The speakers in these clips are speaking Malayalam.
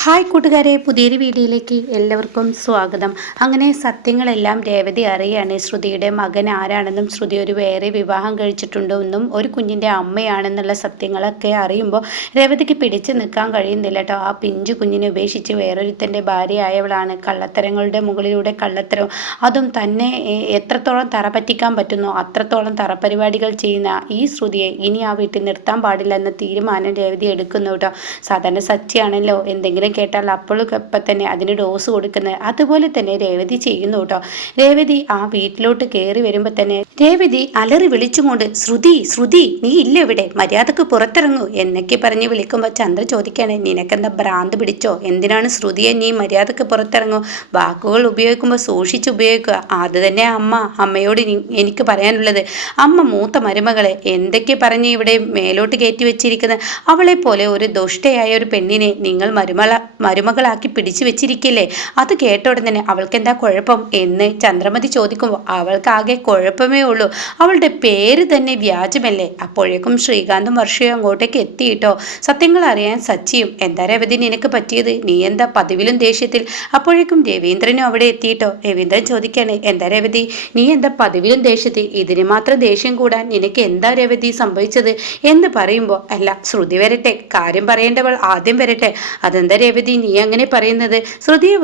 ഹായ് കൂട്ടുകാരെ, പുതിയൊരു വീഡിയോയിലേക്ക് എല്ലാവർക്കും സ്വാഗതം. അങ്ങനെ സത്യങ്ങളെല്ലാം രേവതി അറിയാണ്. ശ്രുതിയുടെ മകൻ ആരാണെന്നും ശ്രുതി ഒരു വേറെ വിവാഹം കഴിച്ചിട്ടുണ്ടെന്നും ഒരു കുഞ്ഞിൻ്റെ അമ്മയാണെന്നുള്ള സത്യങ്ങളൊക്കെ അറിയുമ്പോൾ രേവതിക്ക് പിടിച്ചു നിൽക്കാൻ കഴിയുന്നില്ല കേട്ടോ. ആ പിഞ്ചു കുഞ്ഞിനെ ഉപേക്ഷിച്ച് വേറൊരുത്തൻ്റെ ഭാര്യയായവളാണ്. കള്ളത്തരങ്ങളുടെ മുകളിലൂടെ കള്ളത്തരം, അതും തന്നെ എത്രത്തോളം തറ പറ്റിക്കാൻ പറ്റുന്നോ അത്രത്തോളം തറപരിപാടികൾ ചെയ്യുന്ന ഈ ശ്രുതിയെ ഇനി ആ വീട്ടിൽ നിർത്താൻ പാടില്ല എന്ന തീരുമാനം രേവതി എടുക്കുന്നു കേട്ടോ. സാധാരണ സത്യമാണല്ലോ, എന്തെങ്കിലും കേട്ടാൽ അപ്പോഴും ഇപ്പം തന്നെ അതിന് ഡോസ് കൊടുക്കുന്നത്. അതുപോലെ തന്നെ രേവതി ചെയ്യുന്നു കേട്ടോ. രേവതി ആ വീട്ടിലോട്ട് കയറി വരുമ്പോൾ തന്നെ രേവതി അലറി വിളിച്ചുകൊണ്ട്, ശ്രുതി ശ്രുതി നീ ഇല്ല ഇവിടെ, മര്യാദക്ക് പുറത്തിറങ്ങൂ എന്നൊക്കെ പറഞ്ഞ് വിളിക്കുമ്പോൾ ചന്ദ്ര ചോദിക്കുകയാണ്, നിനക്കെന്താ ഭ്രാന്ത് പിടിച്ചോ? എന്തിനാണ് ശ്രുതിയെ നീ മര്യാദക്ക് പുറത്തിറങ്ങൂ? വാക്കുകൾ ഉപയോഗിക്കുമ്പോൾ സൂക്ഷിച്ച് ഉപയോഗിക്കുക. അത് തന്നെ അമ്മയോട് എനിക്ക് പറയാനുള്ളത്. അമ്മ മൂത്ത മരുമകളെ എന്തൊക്കെ പറഞ്ഞ് ഇവിടെ മേലോട്ട് കയറ്റി വെച്ചിരിക്കുന്നത്? അവളെ പോലെ ഒരു ദുഷ്ടയായ ഒരു പെണ്ണിനെ നിങ്ങൾ മരുമകളാക്കി പിടിച്ചു വെച്ചിരിക്കില്ലേ? അത് കേട്ട ഉടനെ അവൾക്കെന്താ കുഴപ്പം എന്ന് ചന്ദ്രമതി ചോദിക്കുമ്പോൾ അവൾക്കാകെ കുഴപ്പമേ ഉള്ളൂ. അവളുടെ പേര് തന്നെ വ്യാജമല്ലേ? അപ്പോഴേക്കും ശ്രീകാന്തും വർഷയും അങ്ങോട്ടേക്ക് എത്തിയിട്ടോ. സത്യങ്ങൾ അറിയാൻ സച്ചിയും, എന്താ രേവതി നിനക്ക് പറ്റിയത്? നീ എന്താ പതിവിലും ദേഷ്യത്തിൽ? അപ്പോഴേക്കും രവീന്ദ്രനും അവിടെ എത്തിയിട്ടോ. രവീന്ദ്രൻ ചോദിക്കാണ്, എന്താ രേവതി നീ എന്താ പതിവിലും ദേഷ്യത്തിൽ? ഇതിന് മാത്രം ദേഷ്യം കൂടാൻ നിനക്ക് എന്താ രേവതി സംഭവിച്ചത് എന്ന് പറയുമ്പോൾ, അല്ല ശ്രുതി വരട്ടെ, കാര്യം പറയേണ്ടവൾ ആദ്യം വരട്ടെ. അതെന്താ രേവതി നീ അങ്ങനെ പറയുന്നത്? ശ്രുതിയെ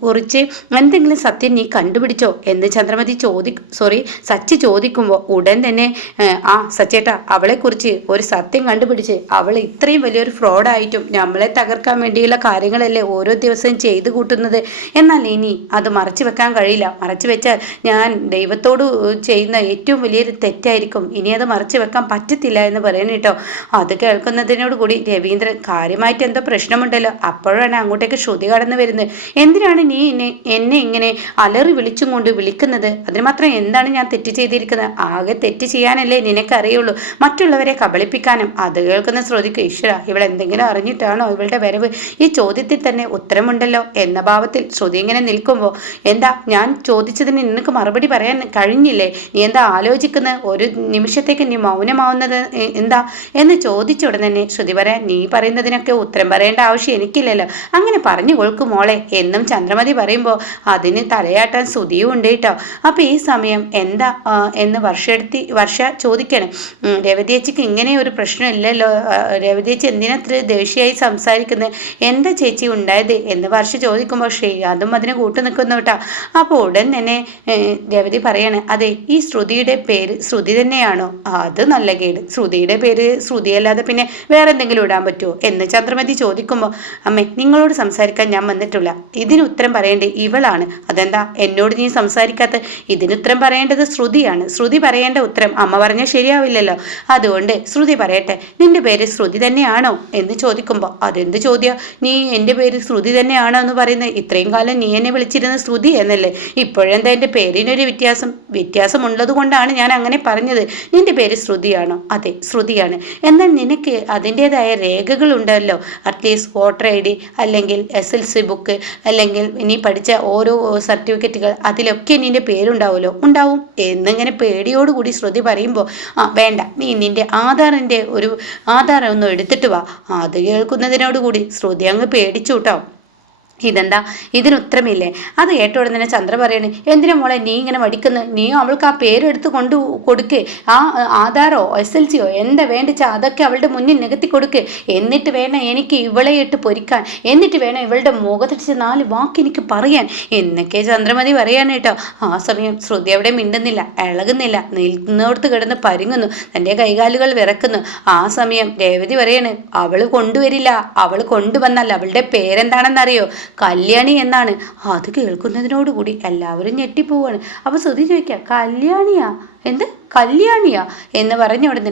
കുറിച്ച് എന്തെങ്കിലും സത്യം നീ കണ്ടുപിടിച്ചോ എന്ന് സച്ചി ചോദിക്കുമ്പോൾ ഉടൻ തന്നെ സച്ചേട്ടാ, അവളെക്കുറിച്ച് ഒരു സത്യം കണ്ടുപിടിച്ച് അവൾ ഇത്രയും വലിയൊരു ഫ്രോഡായിട്ടും നമ്മളെ തകർക്കാൻ വേണ്ടിയുള്ള കാര്യങ്ങളല്ലേ ഓരോ ദിവസവും ചെയ്തു കൂട്ടുന്നത്. എന്നാൽ ഇനി അത് മറച്ചു വെക്കാൻ കഴിയില്ല. മറച്ചു വെച്ചാൽ ഞാൻ ദൈവത്തോട് ചെയ്യുന്ന ഏറ്റവും വലിയൊരു തെറ്റായിരിക്കും. ഇനി അത് മറച്ചു വെക്കാൻ പറ്റത്തില്ല എന്ന് പറയുന്നു കേട്ടോ. അത് കേൾക്കുന്നതിനോട് കൂടി രവീന്ദ്രൻ, കാര്യമായിട്ട് എന്തോ പ്രശ്നമുണ്ടല്ലോ. അപ്പോഴാണ് അങ്ങോട്ടേക്ക് ശ്രുതി കടന്നു വരുന്നത്. എന്തിനാണ് നീ എന്നെ ഇങ്ങനെ അലറി വിളിച്ചും കൊണ്ട് വിളിക്കുന്നത്? അതിന് മാത്രം എന്താണ് ഞാൻ തെറ്റ് ചെയ്തിരിക്കുന്നത്? ആകെ തെറ്റ് ചെയ്യാനല്ലേ നിനക്കറിയുള്ളൂ, മറ്റുള്ളവരെ കബളിപ്പിക്കാനും. അത് കേൾക്കുന്ന ശ്രുതിക്ക്, ഈശ്വര ഇവളെന്തെങ്കിലും അറിഞ്ഞിട്ടാണോ ഇവളുടെ വരവ്? ഈ ചോദ്യത്തിൽ തന്നെ ഉത്തരമുണ്ടല്ലോ എന്ന ഭാവത്തിൽ ശ്രുതി ഇങ്ങനെ നിൽക്കുമ്പോൾ, എന്താ ഞാൻ ചോദിച്ചതിന് നിനക്ക് മറുപടി പറയാൻ കഴിഞ്ഞില്ലേ? നീ എന്താ ആലോചിക്കുന്നത്? ഒരു നിമിഷത്തേക്ക് നീ മൗനമാവുന്നത് എന്താ എന്ന് ചോദിച്ച ഉടൻ തന്നെ ശ്രുതി പറയാൻ, നീ പറയുന്നതിനൊക്കെ ഉത്തരം പറയേണ്ട ആവശ്യം എനിക്കില്ലല്ലോ, അങ്ങനെ പറഞ്ഞു കൊൾക്കും മോളെ എന്നും ചന്ദ്രമതി പറയുമ്പോൾ അതിന് തലയാട്ടാൻ ശ്രുതിയും ഉണ്ട് കേട്ടോ. അപ്പൊ ഈ സമയം എന്താ എന്ന് വർഷ ചോദിക്കണം, രേവതിയേച്ചിക്ക് ഇങ്ങനെ ഒരു പ്രശ്നം ഇല്ലല്ലോ, രേവതിയേച്ചി എന്തിനത്ര ദേഷ്യയായി സംസാരിക്കുന്നത്? എന്താ ചേച്ചി ഉണ്ടായത് എന്ന് വർഷ ചോദിക്കുമ്പോൾ അതും അതിന് കൂട്ടു നിൽക്കുന്നു കേട്ടോ. അപ്പോൾ ഉടൻ തന്നെ രേവതി പറയാണ്, അതെ ഈ ശ്രുതിയുടെ പേര് ശ്രുതി തന്നെയാണോ? അത് നല്ല കേട്, ശ്രുതിയുടെ പേര് ശ്രുതി അല്ലാതെ പിന്നെ വേറെ എന്തെങ്കിലും ഇടാൻ പറ്റുമോ എന്ന് ചന്ദ്രമതി ചോദിക്കുമ്പോൾ, അമ്മേ നിങ്ങളോട് സംസാരിക്കാൻ ഞാൻ വന്നിട്ടില്ല, ഇതിന് ഉത്തരം പറയേണ്ടത് ഇവളാണ്. അതെന്താ എന്നോട് നീ സംസാരിക്കാത്ത? ഇതിന് ഉത്തരം പറയേണ്ടത് ശ്രുതിയാണ്. ശ്രുതി പറയേണ്ട ഉത്തരം അമ്മ പറഞ്ഞാൽ ശരിയാവില്ലല്ലോ. അതുകൊണ്ട് ശ്രുതി പറയട്ടെ, നിന്റെ പേര് ശ്രുതി തന്നെയാണോ എന്ന് ചോദിക്കുമ്പോൾ, അതെന്ത് ചോദ്യം? നീ എൻ്റെ പേര് ശ്രുതി തന്നെയാണോ എന്ന് പറയുന്നത്? ഇത്രയും കാലം നീ എന്നെ വിളിച്ചിരുന്ന ശ്രുതി എന്നല്ലേ? ഇപ്പോഴെന്താ എൻ്റെ പേരിനൊരു വ്യത്യാസമുള്ളത് കൊണ്ടാണ് ഞാൻ അങ്ങനെ പറഞ്ഞത്. നിന്റെ പേര് ശ്രുതിയാണോ? അതെ ശ്രുതിയാണ്. എന്നാൽ നിനക്ക് അതിൻ്റെതായ രേഖകൾ ഉണ്ടല്ലോ, അറ്റ്ലീസ്റ്റ് വോട്ടർ ID അല്ലെങ്കിൽ SLC ബുക്ക്, അല്ലെങ്കിൽ നീ പഠിച്ച ഓരോ സർട്ടിഫിക്കറ്റുകൾ, അതിലൊക്കെ നിന്റെ പേരുണ്ടാവുമല്ലോ. ഉണ്ടാവും എന്നിങ്ങനെ പേടിയോടുകൂടി ശ്രുതി പറയുമ്പോൾ, വേണ്ട, നീ നിന്റെ ആധാർ ഒന്ന് എടുത്തിട്ട് വാ. അത് കേൾക്കുന്നതിനോടുകൂടി ശ്രുതി അങ്ങ് പേടിച്ചു കേട്ടോ. ഇതെന്താ ഇതിന് ഉത്തരമില്ലേ? അത് കേട്ട ഉടനെ തന്നെ ചന്ദ്ര പറയണേ, എന്തിനാ മോളെ നീ ഇങ്ങനെ മടിക്കുന്നത്? നീ അവൾക്ക് ആ പേരെടുത്ത് കൊടുക്ക്. ആ ആധാരോ SLCയോ എന്താ വേണ്ടിച്ചാ അതൊക്കെ അവളുടെ മുന്നിൽ നികത്തി കൊടുക്ക്. എന്നിട്ട് വേണം എനിക്ക് ഇവളെ ഇട്ട് പൊരിക്കാൻ, എന്നിട്ട് വേണം ഇവളുടെ മുഖത്തടിച്ച് 4 വാക്ക് എനിക്ക് പറയാൻ എന്നൊക്കെ ചന്ദ്രമതി പറയാൻ കേട്ടോ. ആ സമയം ശ്രുതി അവിടെ മിണ്ടുന്നില്ല, ഇളകുന്നില്ല, നിൽക്കുന്നിടത്ത് കിടന്ന് പരുങ്ങുന്നു, തൻ്റെ കൈകാലുകൾ വിറക്കുന്നു. ആ സമയം രേവതി പറയാണ്, അവൾ കൊണ്ടുവരില്ല, അവൾ കൊണ്ടുവന്നാൽ അവളുടെ പേരെന്താണെന്നറിയോ? കല്യാണി എന്നാണ്. അത് കേൾക്കുന്നതിനോടുകൂടി എല്ലാവരും ഞെട്ടിപ്പോവാണ്. അപ്പോൾ ശ്രുതി ചോദിക്കുക, കല്യാണിയാ? എന്ത് കല്യാണിയാ എന്ന് പറഞ്ഞ ഉടനെ,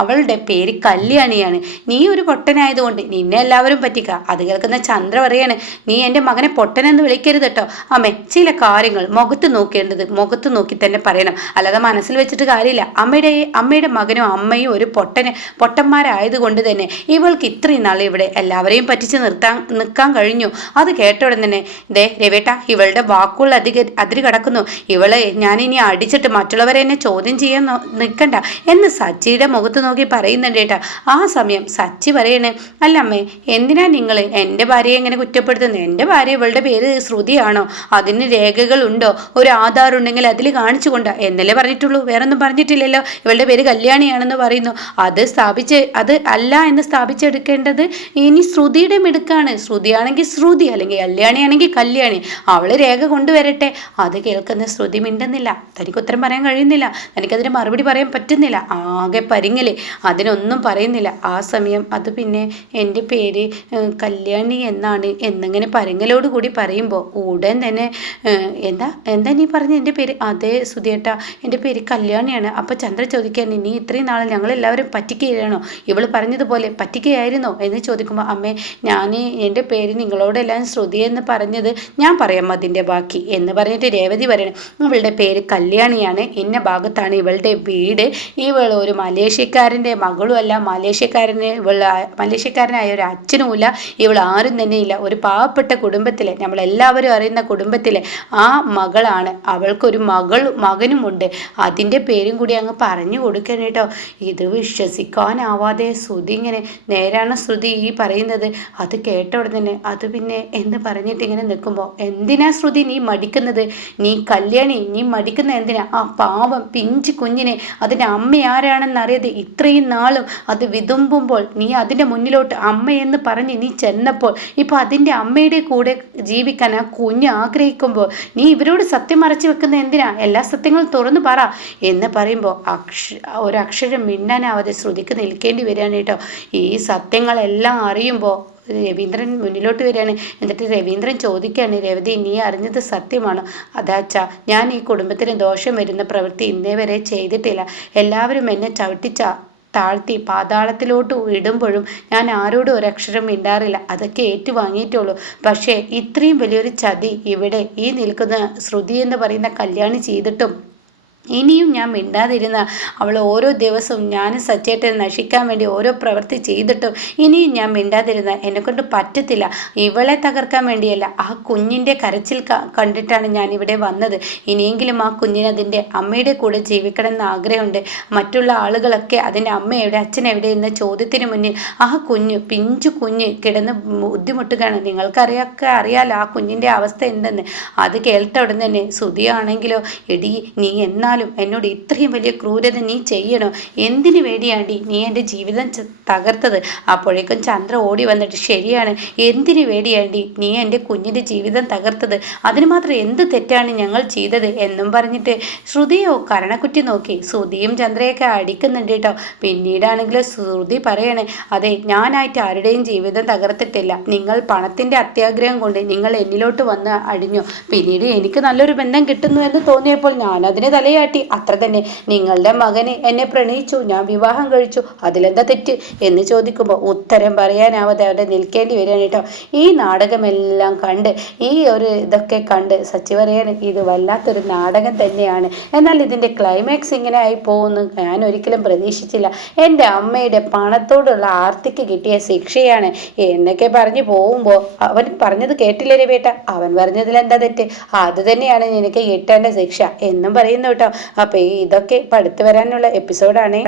അവളുടെ പേര് കല്യാണിയാണ്. നീ ഒരു പൊട്ടനായതുകൊണ്ട് നിന്നെ എല്ലാവരും പറ്റിക്കുക. അത് കേൾക്കുന്ന ചന്ദ്ര പറയാണ്, നീ എൻ്റെ മകനെ പൊട്ടനെന്ന് വിളിക്കരുത് കേട്ടോ അമ്മേ. ചില കാര്യങ്ങൾ മുഖത്ത് നോക്കി തന്നെ പറയണം, അല്ലാതെ മനസ്സിൽ വെച്ചിട്ട് കാര്യമില്ല. അമ്മയുടെ മകനും അമ്മയും ഒരു പൊട്ടന്മാരായതുകൊണ്ട് തന്നെ ഇവൾക്ക് ഇത്രയും നാൾ ഇവിടെ എല്ലാവരെയും പറ്റിച്ച് നിൽക്കാൻ കഴിഞ്ഞു. അത് കേട്ട ഉടൻ തന്നെ, രവേട്ട ഇവളുടെ വാക്കുകൾ അതിര് കടക്കുന്നു. ഇവളെ ഞാനിനി അടിച്ചിട്ട് മറ്റുള്ളവരെ എന്നെ ചോദ്യം ചെയ്യാൻ നിൽക്കണ്ട എന്ന് സച്ചിയുടെ മുഖത്ത് നോക്കി പറയുന്നുണ്ട് കേട്ടോ. ആ സമയം സച്ചി പറയണേ, അല്ല അമ്മേ, എന്തിനാ നിങ്ങൾ എൻ്റെ ഭാര്യയെ എങ്ങനെ കുറ്റപ്പെടുത്തുന്നത്? എൻ്റെ ഭാര്യ ഇവളുടെ പേര് ശ്രുതിയാണോ? അതിന് രേഖകളുണ്ടോ? ഒരു ആധാർ ഉണ്ടെങ്കിൽ അതിൽ കാണിച്ചു കൊണ്ടാ എന്നല്ലേ പറഞ്ഞിട്ടുള്ളൂ, വേറൊന്നും പറഞ്ഞിട്ടില്ലല്ലോ. ഇവളുടെ പേര് കല്യാണിയാണെന്ന് പറയുന്നു. അത് അല്ല എന്ന് സ്ഥാപിച്ചെടുക്കേണ്ടത് ഇനി ശ്രുതിയുടെ മിടുക്കാണ്. ശ്രുതിയാണെങ്കിൽ ശ്രുതി, അല്ലെങ്കിൽ കല്യാണിയാണെങ്കിൽ കല്യാണി. അവള് രേഖ കൊണ്ടുവരട്ടെ. അത് കേൾക്കുന്ന ശ്രുതി മിണ്ടുന്നില്ല. തനിക്ക് ഉത്തരം പറയാൻ കഴിയുന്നില്ല, തനിക്കതിന് മറുപടി പറയാൻ പറ്റുന്നില്ല. ആകെ പരിങ്ങല്, അതിനൊന്നും പറയുന്നില്ല. ആ സമയം അത് പിന്നെ എൻ്റെ പേര് കല്യാണി എന്നാണ് എന്നിങ്ങനെ പരിങ്ങലോട് കൂടി പറയുമ്പോൾ ഉടൻ തന്നെ എന്താ എന്താ നീ പറഞ്ഞ എൻ്റെ പേര്? അതേ സുധിയേട്ടാ, എൻ്റെ പേര് കല്യാണിയാണ്. അപ്പോൾ ചന്ദ്ര ചോദിക്കുകയാണ്, നീ ഇത്രയും നാൾ ഞങ്ങളെല്ലാവരും പറ്റിക്കുകയാണോ? ഇവൾ പറഞ്ഞതുപോലെ പറ്റിക്കുകയായിരുന്നോ എന്ന് ചോദിക്കുമ്പോൾ, അമ്മേ, ഞാൻ എൻ്റെ പേര് നിങ്ങളോടെല്ലാം ശ്രുതി എന്ന് പറഞ്ഞത് ഞാൻ പറയാം അതിൻ്റെ ബാക്കി എന്ന് പറഞ്ഞിട്ട് രേവതി പറയണം, ഇവളുടെ പേര് കല്യാണിയാണ്, ഇന്ന ഭാഗത്താണ് ഇവളുടെ വീട്, ഇവൾ ഒരു മലേഷ്യക്കാരൻ്റെ മകളുമല്ല, മലേഷ്യക്കാരനായ ഒരു അച്ഛനുമില്ല, ഇവൾ ആരും തന്നെ ഇല്ല, ഒരു പാവപ്പെട്ട കുടുംബത്തിലെ, നമ്മളെല്ലാവരും അറിയുന്ന കുടുംബത്തിലെ ആ മകളാണ്. അവൾക്കൊരു മകനുമുണ്ട്. അതിൻ്റെ പേരും കൂടി അങ്ങ് പറഞ്ഞു കൊടുക്കണം കേട്ടോ. ഇത് വിശ്വസിക്കാനാവാതെ ശ്രുതി ഇങ്ങനെ, നേരാണ് ശ്രുതി ഈ പറയുന്നത്? അത് കേട്ട ഉടനെ തന്നെ അത് പിന്നെ എന്ന് പറഞ്ഞിട്ട് ഇങ്ങനെ നിൽക്കുമ്പോൾ, എന്തിനാ ശ്രുതി നീ മടിക്കുന്നത്? നീ കല്യാണി, നീ മടിക്കുന്ന എന്തിനാ? ആ പാവം പിഞ്ചു കുഞ്ഞിനെ അതിൻ്റെ അമ്മ ആരാണെന്ന് അറിയാതെ ഇത്രയും നാളും അത് വിതുമ്പുമ്പോൾ നീ അതിൻ്റെ മുന്നിലോട്ട് അമ്മയെന്ന് പറഞ്ഞ് നീ ചെന്നപ്പോൾ, ഇപ്പോൾ അതിൻ്റെ അമ്മയുടെ കൂടെ ജീവിക്കാൻ ആ കുഞ്ഞ് ആഗ്രഹിക്കുമ്പോൾ നീ ഇവരോട് സത്യം മറച്ചു വെക്കുന്ന എന്തിനാ? എല്ലാ സത്യങ്ങളും തുറന്നു പറ എന്ന് പറയുമ്പോൾ ഒരക്ഷരം മിണ്ടാനാവാതെ ശ്രുതിക്ക് നിൽക്കേണ്ടി വരികയാണ് കേട്ടോ. ഈ സത്യങ്ങളെല്ലാം അറിയുമ്പോൾ രവീന്ദ്രൻ മുന്നിലോട്ട് വരികയാണ്. എന്നിട്ട് രവീന്ദ്രൻ ചോദിക്കുകയാണ്, രവതി, നീ അറിഞ്ഞത് സത്യമാണോ? അതാച്ചാ, ഞാൻ ഈ കുടുംബത്തിന് ദോഷം വരുന്ന പ്രവൃത്തി ഇന്നേ വരെ ചെയ്തിട്ടില്ല. എല്ലാവരും എന്നെ താഴ്ത്തി പാതാളത്തിലോട്ട് ഇടുമ്പോഴും ഞാൻ ആരോടും ഒരക്ഷരം മിണ്ടാറില്ല. അതൊക്കെ ഏറ്റുവാങ്ങിയിട്ടുള്ളൂ. പക്ഷേ ഇത്രയും വലിയൊരു ചതി ഇവിടെ ഈ നിൽക്കുന്ന ശ്രുതി എന്ന് പറയുന്ന കല്യാണി ചെയ്തിട്ടും ഇനിയും ഞാൻ മിണ്ടാതിരുന്ന, അവൾ ഓരോ ദിവസവും ഞാനും സച്ചേട്ടനെ നശിക്കാൻ വേണ്ടി ഓരോ പ്രവൃത്തി ചെയ്തിട്ടും ഇനിയും ഞാൻ മിണ്ടാതിരുന്ന എന്നെക്കൊണ്ട് പറ്റത്തില്ല. ഇവളെ തകർക്കാൻ വേണ്ടിയല്ല, ആ കുഞ്ഞിൻ്റെ കരച്ചിൽ കണ്ടിട്ടാണ് ഞാൻ ഇവിടെ വന്നത്. ഇനിയെങ്കിലും ആ കുഞ്ഞിന് അതിൻ്റെ അമ്മയുടെ കൂടെ ജീവിക്കണം എന്ന് ആഗ്രഹമുണ്ട്. മറ്റുള്ള ആളുകളൊക്കെ അതിൻ്റെ അമ്മ എവിടെ, അച്ഛൻ എവിടെ എന്ന ചോദ്യത്തിന് മുന്നിൽ ആ പിഞ്ചു കുഞ്ഞ് കിടന്ന് ബുദ്ധിമുട്ടുകയാണ്. അറിയാലോ ആ കുഞ്ഞിൻ്റെ അവസ്ഥ എന്തെന്ന്. അത് കേട്ട ഉടൻ തന്നെ ശ്രുതിയാണെങ്കിലോ, എടി, നീ എന്നോട് ഇത്രയും വലിയ ക്രൂരത നീ ചെയ്യണോ? എന്തിനു വേണ്ടിയാണ്ടി നീ എൻ്റെ ജീവിതം തകർത്തത്? അപ്പോഴേക്കും ചന്ദ്ര ഓടി വന്നിട്ട്, ശരിയാണ്, എന്തിനു വേണ്ടിയാണ്ടി നീ എൻ്റെ കുഞ്ഞിൻ്റെ ജീവിതം തകർത്തത്? അതിന് മാത്രം എന്ത് തെറ്റാണ് ഞങ്ങൾ ചെയ്തത് എന്നും പറഞ്ഞിട്ട് ശ്രുതിയോ കരണക്കുറ്റി നോക്കി ശ്രുതിയും ചന്ദ്രയൊക്കെ അടിക്കുന്നുണ്ട് കേട്ടോ. പിന്നീടാണെങ്കിൽ ശ്രുതി പറയണേ, അതെ, ഞാനായിട്ട് ആരുടെയും ജീവിതം തകർത്തിട്ടില്ല. നിങ്ങൾ പണത്തിൻ്റെ അത്യാഗ്രഹം കൊണ്ട് നിങ്ങൾ എന്നിലോട്ട് വന്ന് അടിഞ്ഞു. പിന്നീട് എനിക്ക് നല്ലൊരു ബന്ധം കിട്ടുന്നു എന്ന് തോന്നിയപ്പോൾ ഞാനതിന് തലയാട്ടി. അത്ര തന്നെ. നിങ്ങളുടെ മകന് എന്നെ പ്രണയിച്ചു, ഞാൻ വിവാഹം കഴിച്ചു, അതിലെന്താ തെറ്റ് എന്ന് ചോദിക്കുമ്പോൾ ഉത്തരം പറയാനാവാതെ അവിടെ നിൽക്കേണ്ടി വരികയാണ് കേട്ടോ. ഈ നാടകമെല്ലാം കണ്ട്, ഈ ഒരു ഇതൊക്കെ കണ്ട് സച്ചി പറയാണ്, ഇത് വല്ലാത്തൊരു നാടകം തന്നെയാണ്. എന്നാൽ ഇതിൻ്റെ ക്ലൈമാക്സ് ഇങ്ങനെ ആയി പോകുന്നു ഞാൻ ഒരിക്കലും പ്രതീക്ഷിച്ചില്ല. എൻ്റെ അമ്മയുടെ പണത്തോടുള്ള ആർത്തിക്ക് കിട്ടിയ ശിക്ഷയാണ് എന്നൊക്കെ പറഞ്ഞു പോകുമ്പോൾ, അവൻ പറഞ്ഞത് കേട്ടില്ലേ രവേട്ട? അവൻ പറഞ്ഞതിൽ എന്താ തെറ്റ്? അത് തന്നെയാണ് നിനക്ക് കിട്ടേണ്ട ശിക്ഷ എന്നും പറയുന്നു കേട്ടോ. അപ്പോൾ ഇതൊക്കെ ഇപ്പം അടുത്ത് വരാനുള്ള എപ്പിസോഡാണ്.